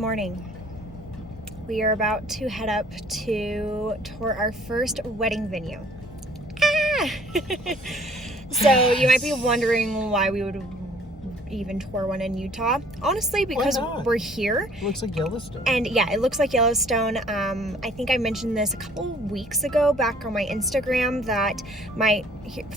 morning. We are about to head up to tour our first wedding venue. So you might be wondering why we would even tour one in Utah. Honestly, because we're here. It looks like Yellowstone. And yeah, it looks like Yellowstone. I think I mentioned this a couple weeks ago back on my Instagram that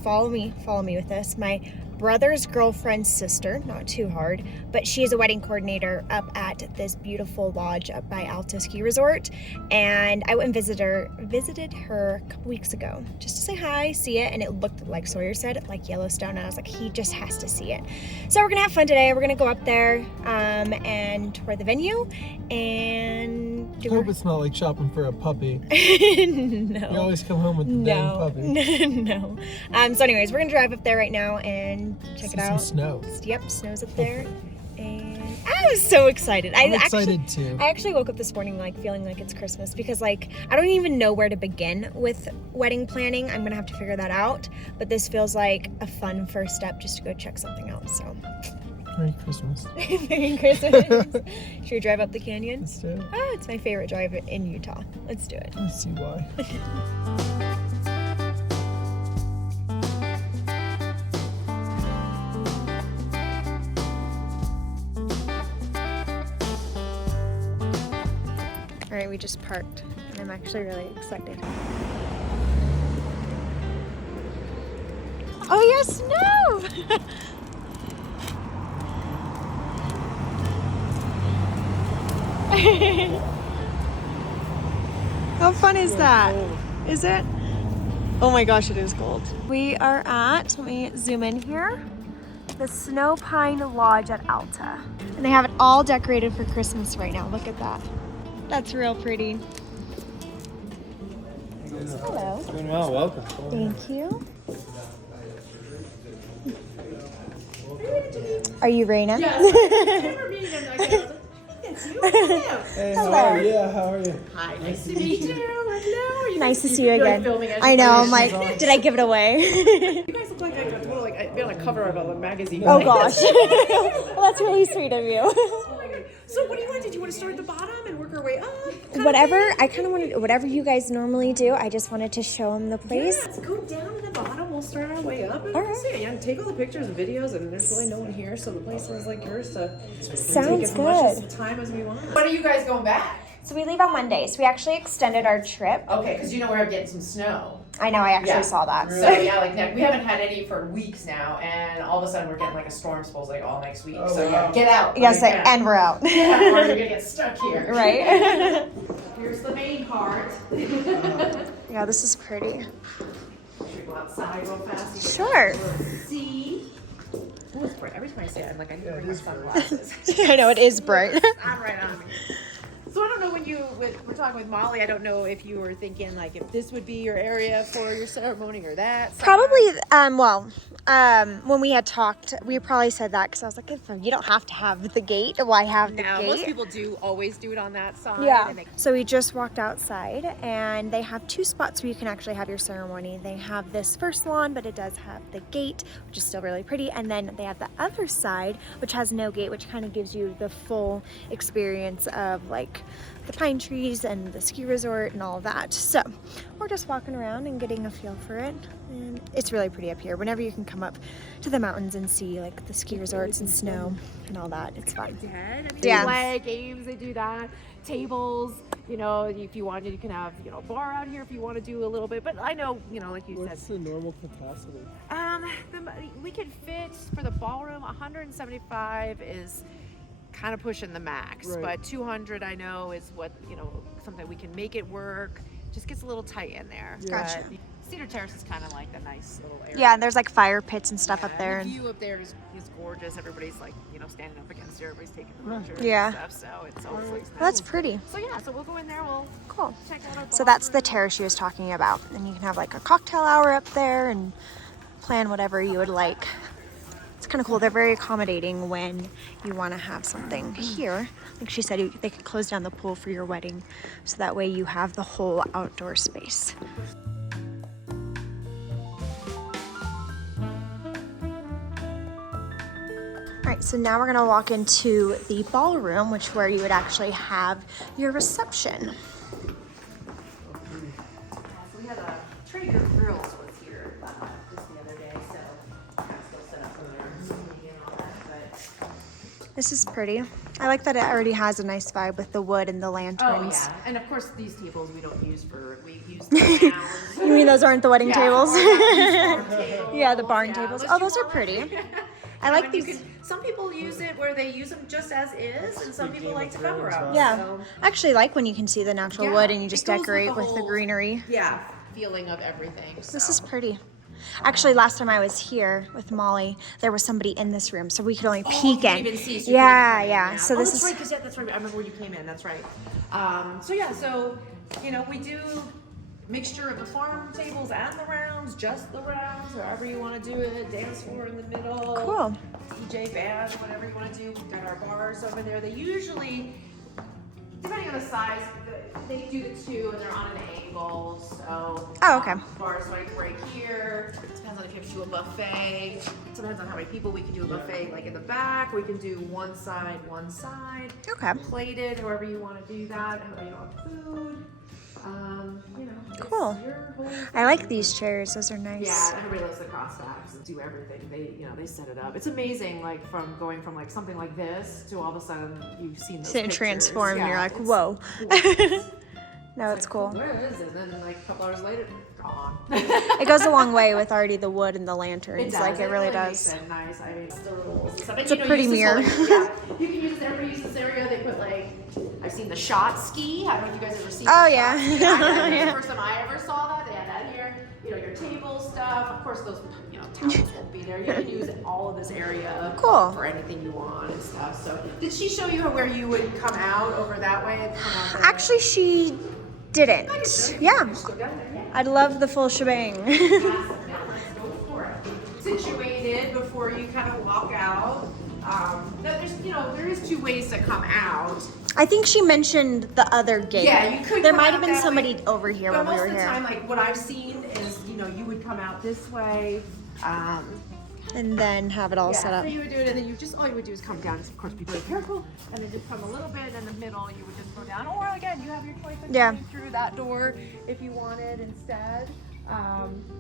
follow me with this. My brother's girlfriend's sister, not too hard, but she is a wedding coordinator up at this beautiful lodge up by Alta Ski Resort, and I went and visited her a couple weeks ago just to say hi, see it, and it looked like Sawyer said, like Yellowstone, and I was like, he just has to see it. So we're gonna have fun today. We're gonna go up there and tour the venue and I hope it's not like shopping for a puppy. No. You always come home with the dang puppy. No. So anyways, we're gonna drive up there right now and check it out. Some snow. Yep, snow's up there. And I was so excited. I'm excited too. I actually woke up this morning like feeling like it's Christmas because like I don't even know where to begin with wedding planning. I'm gonna have to figure that out. But this feels like a fun first step just to go check something out. So Merry Christmas. Merry Christmas. Should we drive up the canyon? Let's do it. Oh, it's my favorite drive in Utah. Let's do it. Let's see why. All right, we just parked and I'm actually really excited. Oh yes, no! How fun is that? Is it? Oh my gosh, it is cold. We are at, let me zoom in here, the Snowpine Lodge at Alta. And they have it all decorated for Christmas right now. Look at that. That's real pretty. Hello. Doing well, welcome. Thank you. Are you Raina? Yes. It's you. Hey, how are you? Yeah, how are you? Hi, nice to meet you. Hello. Nice to see you again. I know, I'm like, did I give it away? You guys look like a total, like, I'd be on a cover of a magazine. Oh gosh. Well, that's really sweet of you. Oh my God. So what do you want? Did you want to start at the bottom and work our way up? Whatever, I kind of wanted, whatever you guys normally do, I just wanted to show them the place. Yeah, let's go down to the bottom. We'll start our way up. And All right. see. Yeah, take all the pictures and videos, and there's really no one here, so the place is like yours to Sounds take as much good. time as we want. When are you guys going back? So we leave on Monday, so we actually extended our trip. Okay, because you know we're getting some snow. I know, I actually saw that. So yeah, like we haven't had any for weeks now, and all of a sudden we're getting like a storm supposed like all next week. So yeah, get out. Yes, and we're out. Yeah, or you're gonna get stuck here. Right? Here's the main part. Yeah, this is pretty. Should we go outside real fast? Sure. See. Oh, it's bright. Every time I say it, I'm like, I need to bring my sunglasses. I know, it is bright. I'm right on me. So I don't know when we're talking with Molly, I don't know if you were thinking like if this would be your area for your ceremony or that. Probably, when we had talked, we probably said that because I was like, if you don't have to have the gate, why have the gate? Most people always do it on that side. Yeah. So we just walked outside and they have two spots where you can actually have your ceremony. They have this first lawn, but it does have the gate, which is still really pretty. And then they have the other side, which has no gate, which kind of gives you the full experience of like the pine trees and the ski resort and all of that. So we're just walking around and getting a feel for it. And it's really pretty up here. Whenever you can come up to the mountains and see like the ski resorts and snow and all that, it's fun. Yeah. Play games, they do that. Tables, you know, if you wanted, you can have, you know, bar out here if you want to do a little bit. But I know, you know, like you What's said. the normal capacity? We could fit for the ballroom, 175 is kind of pushing the max, right. But 200 I know is what, you know, something we can make it work. Just gets a little tight in there. Yeah. Gotcha. But Cedar Terrace is kind of like a nice little area. Yeah, and there's like fire pits and stuff up there. The view up there is gorgeous. Everybody's like, you know, standing up against it. Everybody's taking the pictures Yeah. and stuff. So it's always like, Well, that's pretty. So yeah, so we'll go in there. We'll Cool. check out our So that's the ballroom. terrace she was talking about. And you can have like a cocktail hour up there and plan whatever you would like. It's kind of cool. They're very accommodating when you want to have something here. Like she said, they could close down the pool for your wedding. So that way you have the whole outdoor space. All right, so now we're gonna walk into the ballroom, which where you would actually have your reception. So we had a Trader Grills was here just the other day, so kind of still set up for their meeting and all that. But This is pretty. I like that it already has a nice vibe with the wood and the oh lanterns. yeah, and of course these tables we don't use for we use the lounge. You mean those aren't the wedding tables? Tables. Yeah, the barn tables. Oh, those are pretty. I like And you these. can- some people use it where they use them just as is, and some people like to cover up. Yeah, So, I actually like when you can see the natural Yeah, wood and you just it goes with decorate the with the whole- greenery. yeah, feeling of everything. This so. is pretty. Actually, last time I was here with Molly, there was somebody in this room, so we could only peek you in. couldn't even see, so you Yeah, couldn't even yeah. come in, So this that's is right, 'cause that's right. I remember when you came in. That's right. So yeah, so you know we do mixture of the farm tables and the rounds, just the rounds, however you want to do it. Dance floor in the middle. cool. DJ band, whatever you want to do. We've got our bars over there. They usually, depending on the size, they do the two and they're on an angle. So Oh, okay. Bars like right here. Depends on if you have to do a buffet. Depends on how many people we can do a buffet. Like in the back, we can do one side. Okay. Plated, however you want to do that. However you want food. You know. it's Cool. your whole I like these chairs. Those are nice. yeah, everybody loves the cross stacks and do everything. They set it up. It's amazing, like from going from like something like this to all of a sudden you've seen those So it pictures. transformed and you're like, it's whoa. gorgeous. No, it's cool. Where is it? And then like a couple hours later, gone. It goes a long way with already the wood and the lanterns. does. Like it really makes does. it nice. I mean, stills and stuff. It's a pretty use this mirror. whole- yeah, you can use this. Everybody uses this area. They put like, I've seen the shot ski. I don't know if you guys ever seen. Oh, the yeah. shot ski. That's Yeah. the first time I ever saw that. They had that here. You know, your table stuff. Of course, those towels won't be there. You can use all of this area Cool. for anything you want and stuff. So, did she show you where you would come out over that way? And come out that way? Actually, she didn't. Yeah. Just go down there, yeah. I'd love the full shebang. Let's go for it. Situated before you kind of walk out. There is two ways to come out. I think she mentioned the other gate. Yeah, you could There come might out have been that somebody way, over here But when we most were of the here. time, like what I've seen is, you would come out this way. And then have it all Yeah, set up. so you would do it, and then all you would do is come down. Of course, be very careful, and then just come a little bit in the middle. You would just go down, or again, you have your choice of Yeah. coming through that door if you wanted instead.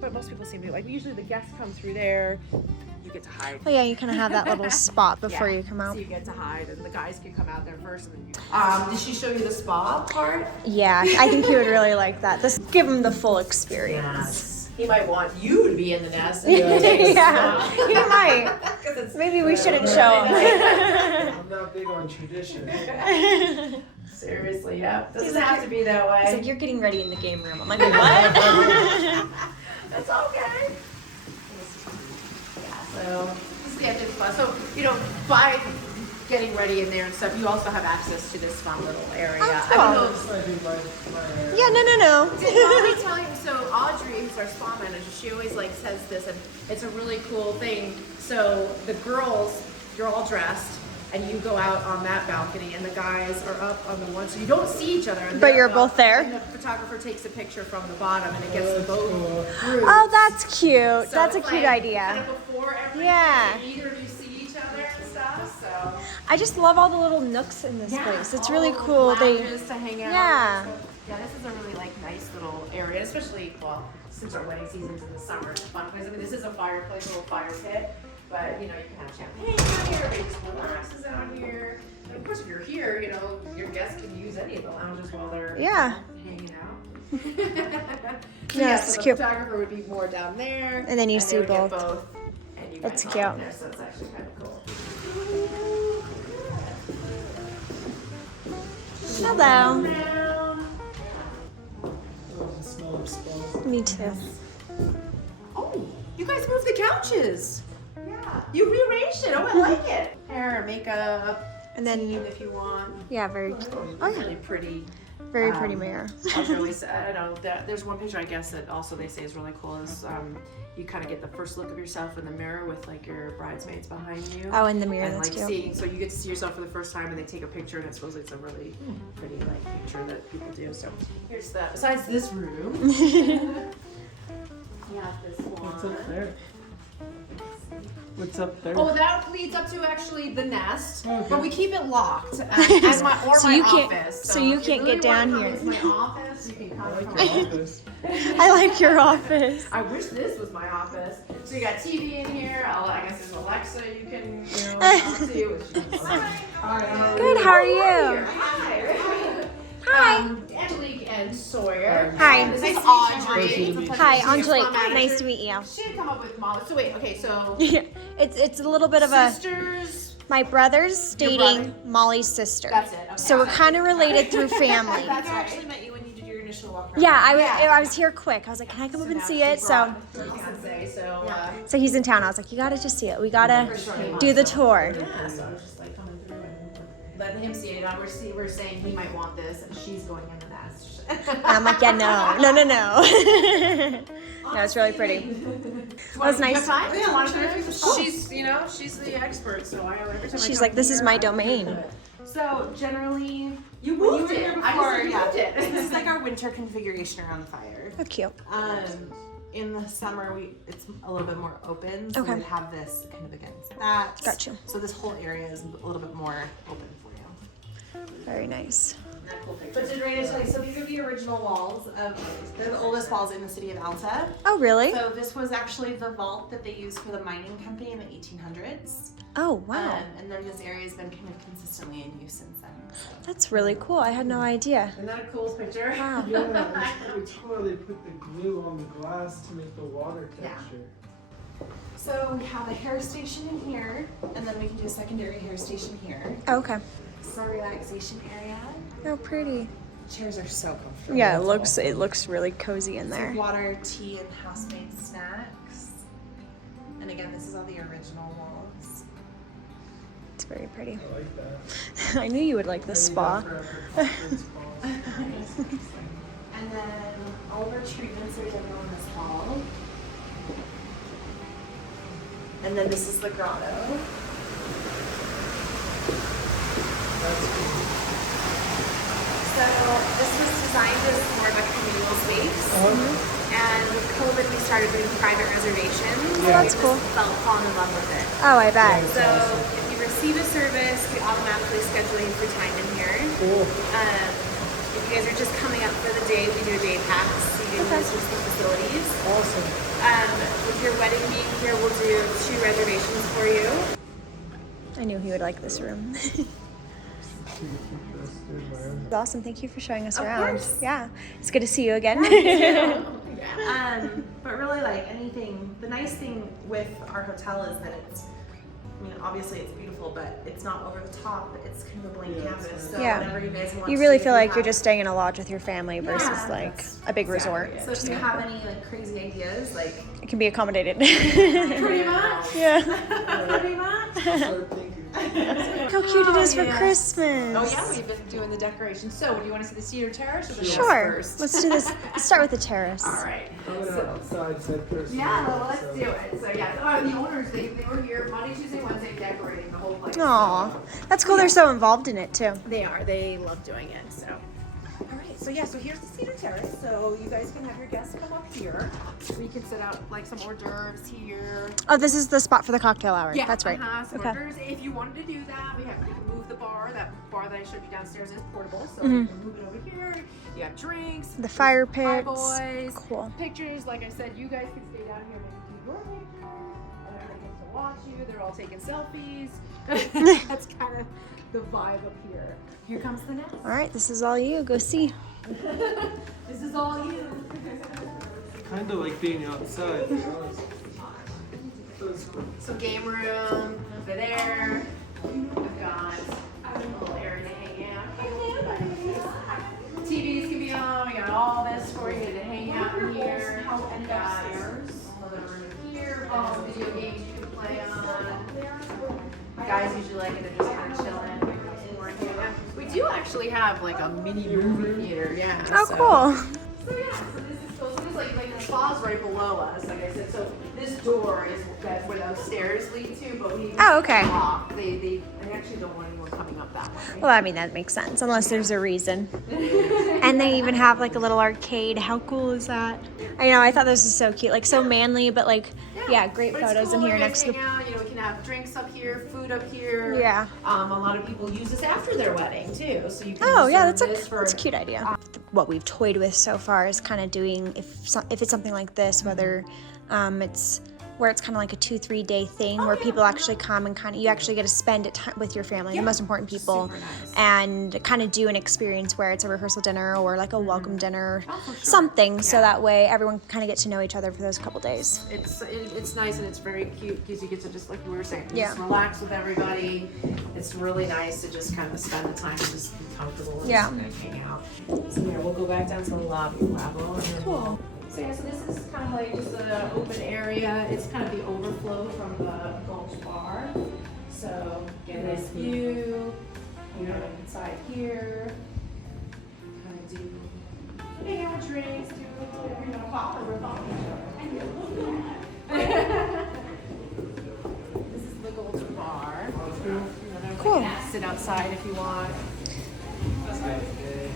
But most people seem to like. Usually, the guests come through there. You get to hide. Oh yeah, you kind of have that little spot before Yeah, you come out. So you get to hide, and the guys can come out there first, and then you. Did she show you the spa part? Yeah, I think he would really like that. This give him the full experience. He might want you to be in the nest. Yeah, he might. Maybe we shouldn't show him. I'm not big on tradition. Seriously, yeah. Doesn't have to be that way. He's like, you're getting ready in the game room. I'm like, what? That's okay. Yeah, so this is the entrance spot. So, by getting ready in there and stuff, you also have access to this fun little area. Oh, I don't know. This might be my area. Yeah, no. Did Molly tell you? So Audrey, who's our spa manager, she always says this, and it's a really cool thing. So the girls, you're all dressed, and you go out on that balcony, and the guys are up on the one, so you don't see each other. And But they're you're up, both there? And the photographer takes a picture from the bottom, and it gets them both Cool. through. Oh, that's cute. So That's a it's cute Kind idea. of before everything, Yeah. and neither of you see each other and stuff. So I just love all the little nooks in this yeah, place. It's all really the cool. lounges to hang out. Yeah. So, yeah, this is a really nice little area, especially since our wedding season's in the summer. It's a fun place. I mean, this is a fireplace, a little fire pit, but you can have champagne out here. Everybody just relaxes out here. And of course, if you're here, your guests can use any of the lounges while they're hanging out. Yeah, So it's the cute. photographer would be more down there, And then you see they would get both. And you That's guys cute. up there, so it's actually kind of cool. Hello. Down. Oh, the smell of spas. Me too. Oh, you guys moved the couches. Yeah. You rearranged it. Oh, I like it. Hair, makeup, And then theme if you want. yeah, very cute. Oh yeah, Really pretty. very pretty mirror. Also always, I don't know, there's one picture I guess that also they say is really cool is you kind of get the first look of yourself in the mirror with your bridesmaids behind you. Oh, in the mirror, And that's cute. so you get to see yourself for the first time and they take a picture and it's a really pretty picture that people do. So here's that. Besides this room, we have this one. What's up there? What's up there? Oh, that leads up to actually the nest, Okay. but we keep it locked. As my So my you can't- office. so you if can't really get down wanna here. come into my office, you can I come. like from your home. office. I like your office. I wish this was my office. So you got TV in here. I guess there's Alexa you can talk to. Which is Hi. Good, how are you? Hi. Hi. Angelique and Sawyer. Hi. This Pleasure is to Audrey. meet you. Hi, She's Angelique. mom manager. Nice to meet you. She had come up with mom. So wait, okay, so It's a little bit of a. sisters. My brother's Your dating brother? Molly's sister. That's it. Okay. So we're kind of related through family. That's I right. actually met you when you did your initial walk around. Yeah, Yeah. I was here quick. I was like, can I come up and now see she it? So brought her fiance, so he's in town. I was like, you gotta just see it. We gotta do the tour. yeah, so I was just like coming through and letting him see it. We're saying he might want this, and she's going in the nest. And I'm like, yeah, no. No, it's really pretty. That was nice. She's, she's the expert, so every time She's like, this is my domain. So generally, You when you moved were it. here I before, just moved it. this is like our winter configuration around the fire. Oh, cute. In the summer, it's a little bit more open, so Okay. we have this kind of against that. Got you. So this whole area is a little bit more open for you. Very nice. But to drainage, so these are the original walls they're the oldest walls in the city of Alta. Oh, really? So this was actually the vault that they used for the mining company in the 1800s. Oh, wow. And then this area has been kind of consistently in use since then. So. That's really cool. I had no idea. Isn't that a cool picture? Wow. Yeah, it's cool how they put the glue on the glass to make the water texture. So we have a hair station in here, and then we can do a secondary hair station here. Oh, okay. This is our relaxation area. Oh, pretty. Chairs are so comfortable. Yeah, it looks really cozy in there. Water, tea, and house-made snacks. And again, this is all the original walls. It's very pretty. I like that. I knew you would like the spa. And then all of our treatments are done on this wall. And then this is the grotto. That's cool. So this was designed as more of a communal space. And with COVID, we started doing private reservations. Yeah. That's We cool. just fallen in love with it. Oh, I bet. So if you receive a service, we automatically schedule you for time in here. Cool. If you guys are just coming up for the day, we do a day pass, so you can use the facilities. Awesome. With your wedding being here, we'll do 2 reservations for you. I knew he would like this room. Awesome. Thank you for showing us around. course. Yeah. It's good to see you again. But really, like anything, the nice thing with our hotel is that it's, obviously it's beautiful, but it's not over the top. It's kind of a blank canvas. So Yeah. whatever you guys want You to really do, feel we like you're have- just staying in a lodge with your family versus Yeah, like a big resort. So if you have any like crazy ideas, like It can be accommodated. Pretty much. Yeah. Pretty much. Start thinking. How cute it is for Christmas. Oh yeah, we've been doing the decorations. So, do you want to see the cedar terrace or the nest Sure. first? Let's do this. Let's start with the terrace. All right. I'm gonna outside said person. Yeah, well, let's do it. So yeah, the owners they were here Monday, Tuesday, Wednesday decorating the whole place. Aw. That's cool. They're so involved in it too. They are. They love doing it. So. All right. So yeah. So here's the cedar terrace. So you guys can have your guests come up here. We can set out like some hors d'oeuvres here. Oh, this is the spot for the cocktail hour. Yeah, That's right. Some Okay. hors d'oeuvres. If you wanted to do that, we can move the bar. That bar that I showed you downstairs is portable, so Mm-hmm. you can move it over here. You have drinks. The fire Hi, pits. boys. Cool. Pictures, like I said, you guys can stay down here and do your pictures. And everybody gets to watch you. They're all taking selfies. That's kind of the vibe up here. Here comes the nest. All right, this is all you. Go see. This is all you. Kind of like being outside. So game room over there. We've got a little area to hang out. TVs can be on. We got all this for you to hang out in here. We got another room here. Video games you can play on. Guys usually like it. They're just kind of chilling. We do actually have like a mini movie theater. Yeah. Oh, so- cool. So yeah, so this is cool. So this like the spa's right below us, like I said. So this door is that's where those stairs lead to, but we Oh, okay. lock. They actually don't want anyone coming up that way. Well, I mean, that makes sense, unless there's a reason. And they even have like a little arcade. How cool is that? I know, I thought this was so cute. Like so manly, but like, yeah, great But photos it's cool in here when you next guys to hang out, you know, we can have drinks up here, food up here. Yeah. A lot of people use this after their wedding too, so you can Oh yeah, serve that's a cute idea. What we've toyed with so far is kind of doing, if it's something like this, whether it's where it's kind of like a 2-3 day thing where people actually come and you actually get to spend it with your family, the most important people, and kind of do an experience where it's a rehearsal dinner or like a welcome dinner, something, so that way everyone kind of get to know each other for those couple days. It's nice and it's very cute because you get to just, like we were saying, just relax with everybody. It's really nice to just kind of spend the time and just be comfortable and just kind of hang out. So yeah, we'll go back down to the lobby level. Cool. So yeah, so this is kind of like just an open area. It's kind of the overflow from the Gulch Bar. So get a nice view. You know, inside here. Kind of do hang out with drinks, do whatever you want to pop or rip off each other. This is the Gulch Bar. Cool. Sit outside if you want.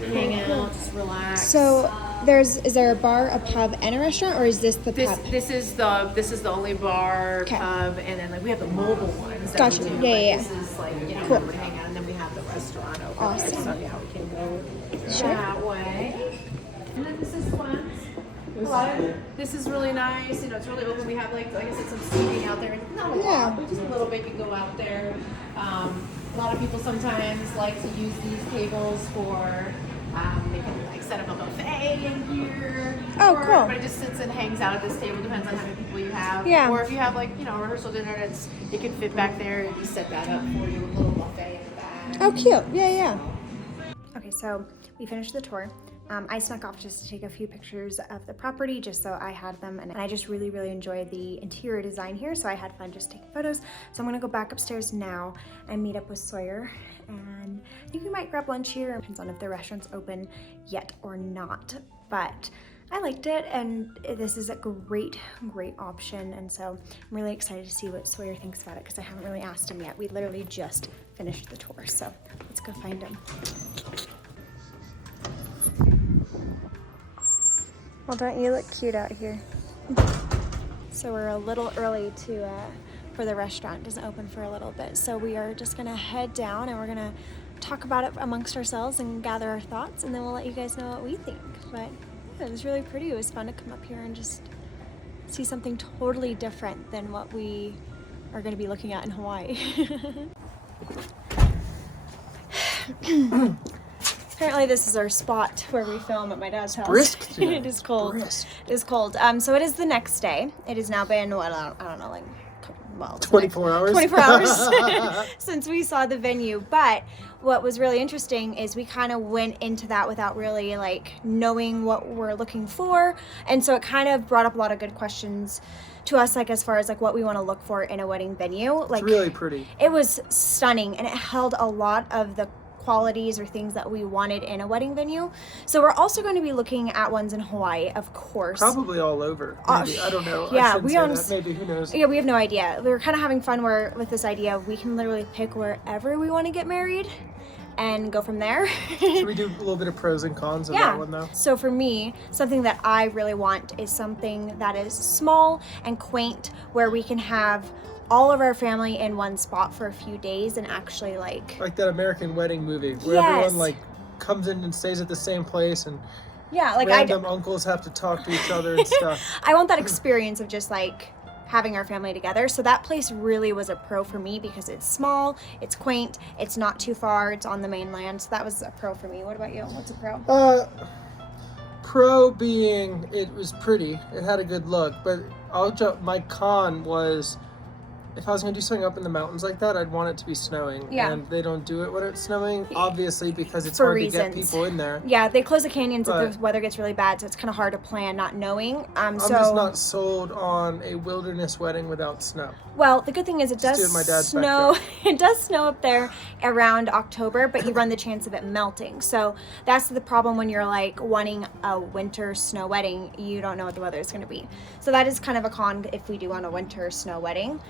Hang out, just relax. So is there a bar, a pub, and a restaurant, or is this the pub? This is the only bar, pub, and then like we have the mobile ones. That Gotcha. we do, Yeah. This is like, you know, Cool. where we hang out, and then we have the restaurant over Awesome. there. So yeah, we can go Sure. that way. And then this is fun. This is really nice. You know, it's really open. We have like I said, some seating out there. Not a lot, but just a little bit. You can go out there. A lot of people sometimes like to use these tables for. They can like set up a buffet in here. Oh, or cool. everybody just sits and hangs out at this table. Depends on how many people you have. Yeah. Or if you have like, you know, a rehearsal dinner, it can fit back there. You set that up for you, a little buffet in the back. Oh, cute. Yeah. Okay, so we finished the tour. I snuck off just to take a few pictures of the property just so I had them, and I just really enjoyed the interior design here, so I had fun just taking photos. So I'm gonna go back upstairs now and meet up with Sawyer, and I think we might grab lunch here. It depends on if the restaurant's open yet or not, but I liked it, and this is a great option, and so I'm really excited to see what Sawyer thinks about it because I haven't really asked him yet. We literally just finished the tour, so let's go find him. Well, don't you look cute out here? So we're a little early for the restaurant. It doesn't open for a little bit. So we are just gonna head down and we're gonna talk about it amongst ourselves and gather our thoughts, and then we'll let you guys know what we think. But yeah, it was really pretty. It was fun to come up here and just see something totally different than what we are gonna be looking at in Hawaii. Apparently this is our spot where we film at my dad's house. Brisk today. It is cold. Brisk. It is cold. So it is the next day. It has now been, I don't know, like, well, 24 hours? 24 hours since we saw the venue. But what was really interesting is we kind of went into that without really like knowing what we're looking for. And so it kind of brought up a lot of good questions to us, like as far as like what we want to look for in a wedding venue. Like, It's really pretty. it was stunning, and it held a lot of the qualities or things that we wanted in a wedding venue. So we're also going to be looking at ones in Hawaii, of course. Probably all over. Maybe. I don't know. Yeah, I shouldn't say that. Maybe, who knows? Yeah, we have no idea. We were kind of having fun with this idea of we can literally pick wherever we want to get married and go from there. Should we do a little bit of pros and cons of that one though? So for me, something that I really want is something that is small and quaint, where we can have all of our family in one spot for a few days and actually like that American Wedding movie where Yes. everyone like comes in and stays at the same place, and like random uncles have to talk to each other and stuff. I want that experience of just like having our family together. So that place really was a pro for me because it's small, it's quaint, it's not too far, it's on the mainland. So that was a pro for me. What about you? What's a pro? Pro being it was pretty. It had a good look, but my con was, if I was going to do something up in the mountains like that, I'd want it to be snowing. Yeah. And they don't do it when it's snowing, obviously, because it's For hard to reasons. get people in there. Yeah, they close the canyons But if the weather gets really bad, so it's kind of hard to plan not knowing. I'm just not sold on a wilderness wedding without snow. Well, the good thing is it Just do it does in my dad's snow. backyard. It does snow up there around October, but you run the chance of it melting. So that's the problem when you're like wanting a winter snow wedding. You don't know what the weather is going to be. So that is kind of a con if we do want a winter snow wedding.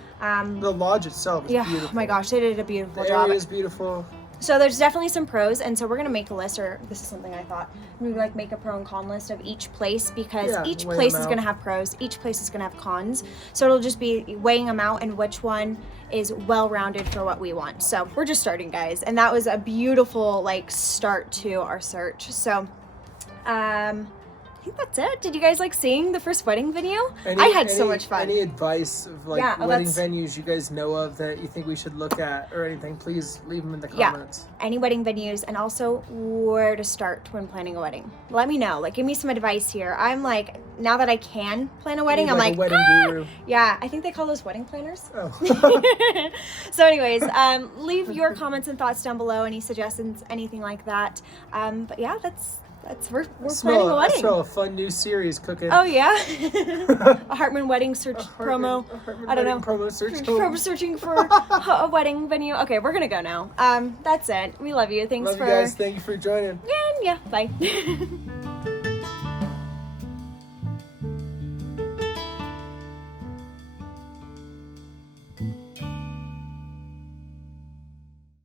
The lodge itself is Yeah, beautiful. oh my gosh, they did a beautiful The job. area is beautiful. So there's definitely some pros, and so we're gonna make a list, or this is something I thought we would like make a pro and con list of each place, because Yeah, each weigh place them is out. gonna have pros, each place is gonna have cons. So it'll just be weighing them out and which one is well-rounded for what we want. So we're just starting, guys, and that was a beautiful like start to our search. So I think that's it. Did you guys like seeing the first wedding video? I had so much fun. Any advice of like Yeah, oh, wedding that's- venues you guys know of that you think we should look at or anything? Please leave them in the Yeah. comments. Any wedding venues, and also where to start when planning a wedding. Let me know. Like, give me some advice here. I'm like, now that I can plan a wedding, Need, I'm like, a wedding guru. yeah, I think they call those wedding planners. Oh. So anyways, leave your comments and thoughts down below, any suggestions, anything like that. But yeah, that's we're planning a I wedding. smell a fun new series cooking. Oh yeah, a Hartman Wedding search promo. I don't know. Promo search. Searching for a wedding venue. Okay, we're gonna go now. That's it. We love you. Thanks Love for you guys. Thank you for joining. and yeah, bye.